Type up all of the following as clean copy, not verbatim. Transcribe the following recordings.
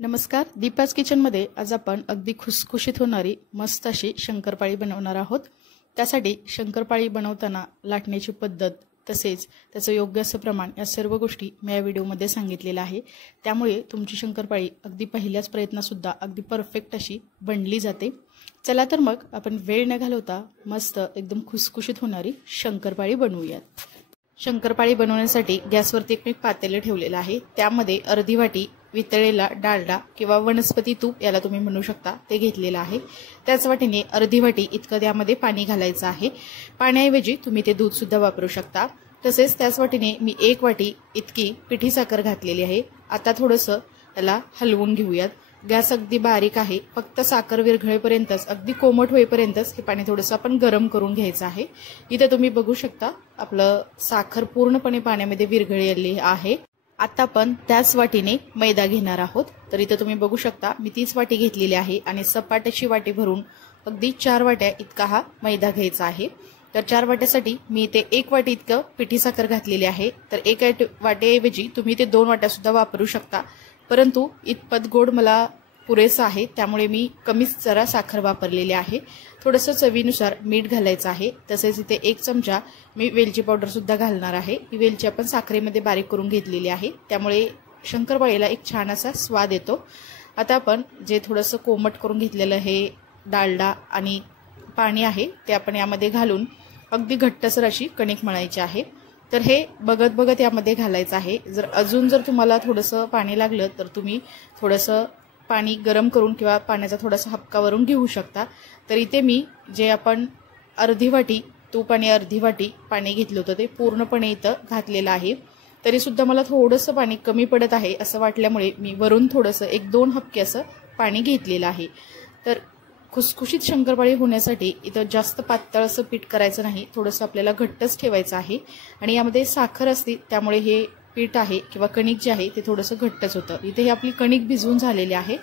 नमस्कार, दीपाज किचनमध्ये आज आपण अगदी खुसखुशीत होणारी मस्त अशी शंकरपाळी बनवणार आहोत। त्यासाठी शंकरपाळी बनवताना लाटण्याची पद्धत तसेच त्याचं योग्य असं प्रमाण या सर्व गोष्टी मी या व्हिडिओमध्ये सांगितलेल्या आहे। त्यामुळे तुमची शंकरपाळी अगदी पहिल्याच प्रयत्नात अगदी परफेक्ट अशी बनली जाते। चला तर मग आपण वेळ न घालवता मस्त एकदम खुसखुशीत होणारी शंकरपाळी बनवूयात। शंकरपाळी बनवण्यासाठी गॅसवरती एक पातेले ठेवलेलं आहे। त्यामध्ये अर्धी वाटी वितळलेला डालडा किंवा वनस्पती तूप याला तुम्ही म्हणू शकता ते घेतलेलं आहे। त्याच वाटीने अर्धी वाटी इतकं त्यामध्ये पाणी घालायचं आहे। पाण्याऐवजी तुम्ही ते दूध सुद्धा वापरू शकता। तसेच त्याच वाटीने मी 1 वाटी इतकी पिठी साखर घातलेली आहे। आता थोडंसं त्याला हलवून घेऊयात। गॅस अगदी बारीक आहे, फक्त साखर विरघळेपर्यंतच अगदी कोमट होईपर्यंतच हे पाणी थोडंसं आपण गरम करून घ्यायचं आहे। इथे तुम्ही बघू शकता आपलं साखर पूर्णपणे पाण्यामध्ये विरघळलेली आहे। आता आपण त्याच वाटीने मैदा घेणार आहोत। तर इथे तुम्ही बघू शकता मी तीच वाटी घेतलेली आहे आणि सपाट अशी वाटी भरून अगदी 4 वाट्या इतका हा मैदा घ्यायचा आहे। तर 4 वाट्यासाठी मी इथे 1 वाटी इतकं पिठी साखर घातलेली आहे। तर 1 वाट्याऐवजी तुम्ही ते 2 वाट्या सुद्धा वापरू शकता, परंतु इतपत गोड मला पुरेसा आहे त्यामुळे मी कमीच जरा साखर वापरलेली आहे। थोडंसं चवीनुसार मीठ घालायचं आहे। तसेच इथे 1 चमचा मी वेलची पावडर सुद्धा घालणार आहे। ही वेलची आपण साखरेमध्ये बारीक करून घेतलेली आहे, त्यामुळे शंकरपाळीला एक छान असा स्वाद येतो। आता आपण जे थोडंसं कोमट करून घेतलेलं हे डालडा आणि पाणी आहे ते आपण यामध्ये घालून अगदी घट्टसर अशी कणिक मळायची आहे। तर हे बघत बघत यामध्ये घालायचं आहे। जर तुम्हाला थोडंसं पाणी लागलं तर तुम्ही थोडंसं पाणी गरम करून किंवा पाण्याचा थोडासा हबका वरून घेऊ शकता। तर इथे मी जे आपण अर्धी वाटी तूप आणि अर्धी वाटी पाणी घेतलं होतं ते पूर्णपणे इथं घातलेलं आहे। तरी सुद्धा मला थोडंसं पाणी कमी पडत आहे असं वाटल्यामुळे मी वरून थोडंसं 1-2 हबके असं पाणी घेतलेलं आहे। तर खुसखुशीत शंकरपाळी होण्यासाठी इथं जास्त पातळ असं पीठ करायचं नाही, थोडंसं आपल्याला घट्टच ठेवायचं आहे। आणि यामध्ये साखर असते त्यामुळे हे पीठ आहे किंवा कणिक जे आहे ते थोडंसं घट्टच होतं। इथे ही आपली कणिक भिजवून झालेली आहे।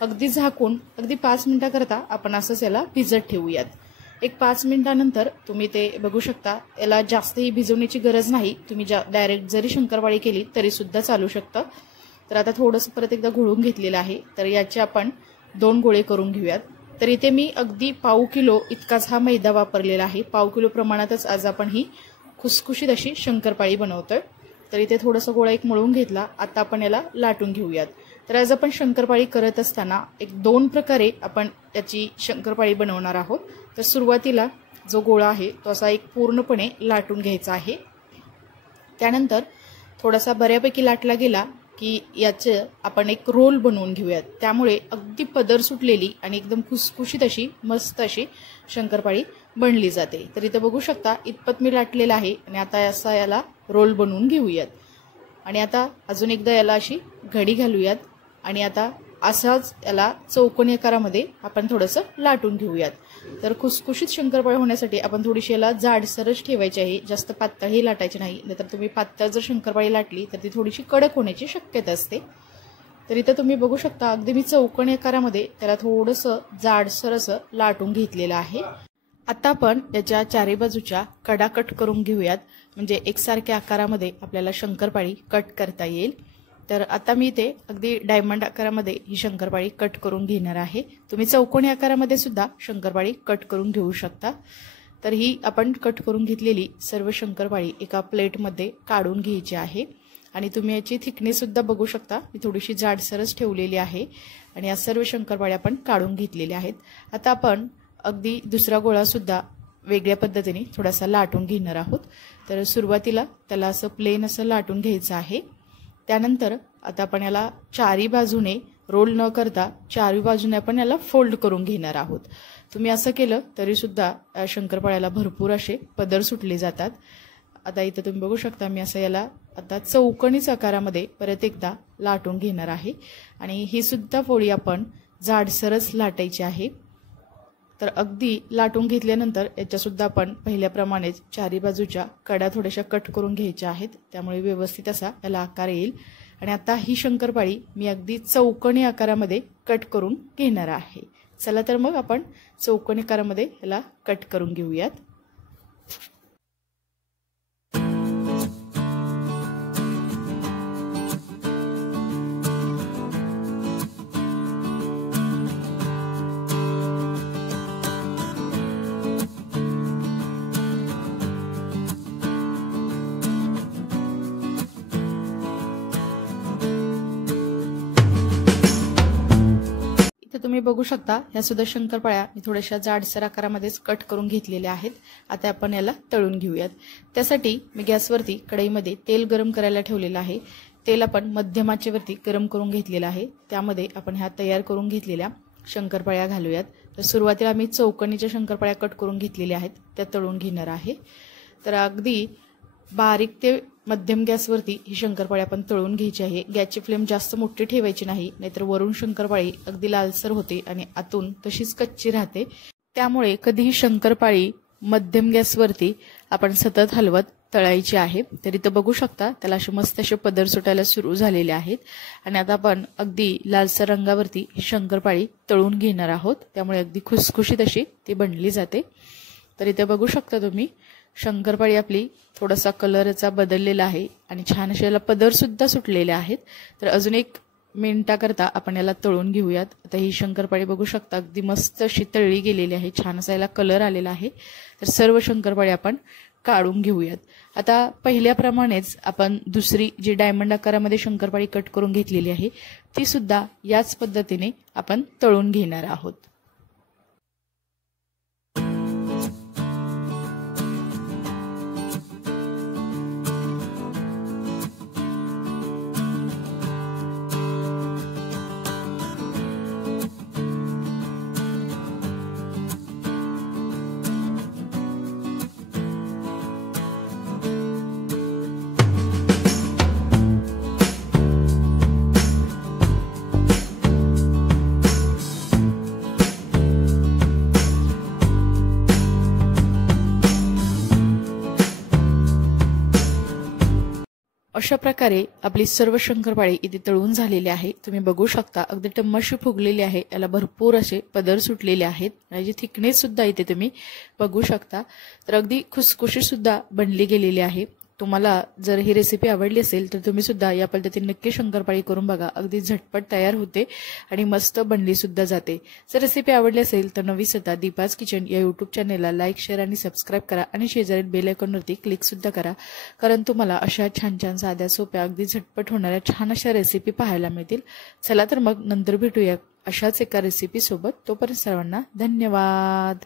अगदी झाकून अगदी 5 मिनिटाकरता आपण असंच याला भिजत ठेवूयात। एक 5 मिनिटानंतर तुम्ही ते बघू शकता, याला जास्तही भिजवण्याची गरज नाही, तुम्ही डायरेक्ट जरी शंकरपाळी केली तरी सुद्धा चालू शकतं। तर आता थोडंसं परत एकदा घोळून घेतलेलं आहे। तर याचे आपण 2 गोळे करून घेऊयात। तर इथे मी अगदी पाव किलो इतकाच हा मैदा वापरलेला आहे। पाव किलो प्रमाणातच आज आपण ही खुसखुशीत अशी शंकरपाळी बनवतोय। तर इथे थोडंसं गोळा एक मळून घेतला। आता आपण याला लाटून घेऊयात। तर आज आपण शंकरपाळी करत असताना 2 प्रकारे आपण याची शंकरपाळी बनवणार आहोत। तर सुरुवातीला जो गोळा आहे तो असा एक पूर्णपणे लाटून घ्यायचा आहे। त्यानंतर थोडासा बऱ्यापैकी लाटला गेला की याचे आपण एक रोल बनवून घेऊयात। त्यामुळे अगदी पदर सुटलेली आणि एकदम खुसखुशीत अशी मस्त अशी शंकरपाळी बनली जाते। तर इथे बघू शकता इतपत मी लाटलेला आहे आणि आता असा याला रोल बनवून घेऊयात। आणि आता अजून एकदा याला अशी घडी घालूयात आणि आता असाच याला चौकोनी आकारामध्ये आपण थोडंसं लाटून घेऊयात। तर खुसखुशीत शंकरपाळी होण्यासाठी आपण थोडीशी याला जाडसरच ठेवायची आहे, जास्त पातळही लाटायची नाही, नाहीतर तुम्ही पातळ जर शंकरपाळी लाटली तर ती थोडीशी कडक होण्याची शक्यता असते। तर इथं तुम्ही बघू शकता अगदी मी चौकोनी आकारामध्ये त्याला थोडंसं जाडसर असं लाटून घेतलेलं आहे। आता आपण याच्या चारी बाजूच्या कडा कट करून घेऊयात, म्हणजे एकसारख्या आकारामध्ये आपल्याला शंकरपाळी कट करता येईल। तर आता मी इथे अगदी डायमंड आकारामध्ये ही शंकरपाळी कट करून घेणार आहे। तुम्ही चौकोनी आकारामध्ये सुद्धा शंकरपाळी कट करून घेऊ शकता। तर ही आपण कट करून घेतलेली सर्व शंकरपाळी एका प्लेटमध्ये काढून घ्यायची आहे। आणि तुम्ही याची थिकनेस सुद्धा बघू शकता, मी थोडीशी जाडसरच ठेवलेली आहे आणि या सर्व शंकरपाळ्या आपण काढून घेतलेल्या आहेत। आता आपण अगदी दुसरा गोळा सुद्धा वेगळ्या पद्धतीने थोडासा लाटून घेणार आहोत। तर सुरुवातीला त्याला असं प्लेन असं लाटून घ्यायचं आहे। त्यानंतर आता आपण याला चारी बाजूने रोल न करता चारी बाजूने आपण याला फोल्ड करून घेणार आहोत। तुम्ही असं केलं तरी सुद्धा शंकरपाळ्याला भरपूर असे पदर सुटले जातात। आता इथं तुम्ही बघू शकता मी असं याला आता चौकोनीच आकारामध्ये परत एकदा लाटून घेणार आहे आणि ही सुद्धा पोळी आपण जाडसरच लाटायची आहे। तर अगदी लाटून घेतल्यानंतर याच्या सुद्धा आपण पहिल्याप्रमाणेच चारी बाजूच्या कडा थोड्याशा कट करून घ्यायच्या आहेत, त्यामुळे व्यवस्थित असा याला आकार येईल। आणि आता ही शंकरपाळी मी अगदी चौकोनी आकारामध्ये कट करून घेणार आहे। चला तर मग आपण चौकोनी आकारामध्ये याला कट करून घेऊयात। तर तुम्ही बघू शकता ह्या सुद्धा शंकरपाळ्या मी थोड्याशा जाडसर आकारामध्येच कट करून घेतलेल्या आहेत। आता आपण याला तळून घेऊयात। त्यासाठी मी गॅसवरती कढईमध्ये तेल गरम करायला ठेवलेलं आहे। तेल आपण मध्यम आचेवरती गरम करून घेतलेलं आहे। त्यामध्ये आपण ह्या तयार करून घेतलेल्या शंकरपाळ्या घालूयात। तर सुरुवातीला मी चौकोनीच्या शंकरपाळ्या कट करून घेतलेल्या आहेत, त्या तळून घेणार आहे। तर अगदी बारीक ते मध्यम गॅसवरती ही शंकरपाळी आपण तळून घ्यायची आहे। गॅसची फ्लेम जास्त मोठी ठेवायची नाही, नाहीतर वरून शंकरपाळी अगदी लालसर होते आणि आतून तशीच कच्ची राहते। त्यामुळे कधीही शंकरपाळी मध्यम गॅसवरती आपण सतत हलवत तळायची आहे। तर इथं बघू शकता त्याला असे मस्त असे पदर सुटायला सुरू झालेले आहेत आणि आता आपण अगदी लालसर रंगावरती ही शंकरपाळी तळून घेणार आहोत। त्यामुळे अगदी खुसखुशीत अशी ती बनली जाते। तर इथे बघू शकता तुम्ही शंकरपाळी आपली थोडासा कलरचा बदललेला आहे आणि छान असे याला पदर सुद्धा सुटलेले आहेत। तर अजून 1 मिनिटाकरता आपण याला तळून घेऊयात। आता ही शंकरपाळी बघू शकता अगदी मस्त अशी तळली गेलेली आहे, छान असा याला कलर आलेला आहे। तर सर्व शंकरपाळी आपण काढून घेऊयात। आता पहिल्याप्रमाणेच आपण दुसरी जी डायमंड आकारामध्ये शंकरपाळी कट करून घेतलेली आहे ती सुद्धा याच पद्धतीने आपण तळून घेणार आहोत। अशा प्रकारे आपली सर्व शंकरपाळी इथे तळून झालेली आहे। तुम्ही बघू शकता अगदी टम्मशी फुगलेली आहे, याला भरपूर असे पदर सुटलेले आहेत आणि जी थिकनेस सुद्धा इथे तुम्ही बघू शकता। तर अगदी खुसखुशीत सुद्धा बनली गेलेली आहे। तुम्हाला जर ही रेसिपी आवडली असेल तर तुम्ही सुद्धा या पद्धतीने नक्की शंकरपाळी करून बघा, अगदी झटपट तयार होते आणि मस्त बनली सुद्धा जाते। जर रेसिपी आवडली असेल तर नवी सदा दीपाज किचन या यूट्यूब चॅनेलला लाईक, शेअर आणि सबस्क्राईब करा आणि शेजारील बेल आयकॉनवरती क्लिक सुद्धा करा, कारण तुम्हाला अशा छान छान साध्या सोप्या अगदी झटपट होणाऱ्या छान अशा रेसिपी पाहायला मिळतील। चला तर मग नंतर भेटूया अशाच एका रेसिपी सोबत। तोपर्यंत सर्वांना धन्यवाद।